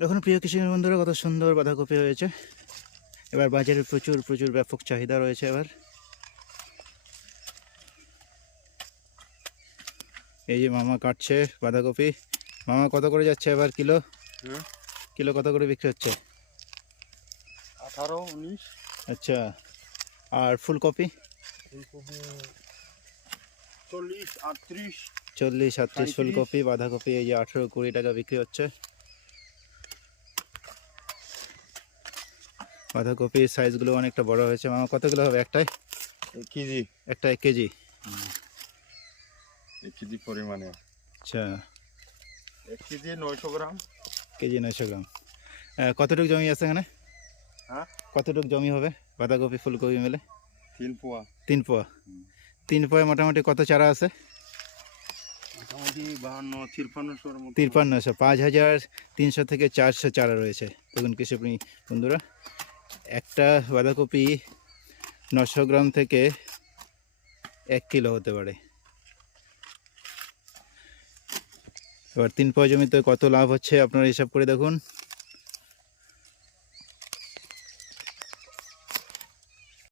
দেখুন প্রিয় কৃষক বন্ধুরা, কত সুন্দর বাঁধাকপি হয়েছে। এবার বাজারে প্রচুর প্রচুর ব্যাপক চাহিদা রয়েছে। এবার এই যে মামা কাটছে বাঁধাকপি। মামা কত করে যাচ্ছে এবার কিলো? কিলো কত করে বিক্রি হচ্ছে? 18-19। আচ্ছা, আর ফুলকপি? ফুলকপি 40-38। 40-38 ফুলকপি। বাঁধাকপি এই যে 18-20 টাকা বিক্রি হচ্ছে। বাঁধাকপির সাইজগুলো অনেকটা বড় হয়েছে। মামা কত কিলো হবে একটাই? 1 কেজি। একটা 1 কেজি। 1 কেজি পরিমাণে। আচ্ছা, 1 কেজি 900 গ্রাম। কেজি 900 গ্রাম। কতটুকু জমি আছে এখানে? হ্যাঁ, কতটুকু জমি হবে বাঁধাকপি ফুলকপি মিলে? 3 পোয়া। 3 পোয়া। 3 পোয়া মোটামুটি কত চারা আছে? মোটামুটি 52-53-54 মতো। 5300, 5300 থেকে 400 চারা রয়েছে। দেখুন কৃষক বন্ধুরা, একটা বাঁধাকপি 900 গ্রাম থেকে 1 কিলো হতে পারে। এবার 3 পোয়া জমিতে কত লাভ হচ্ছে আপনারা হিসাব করে দেখুন।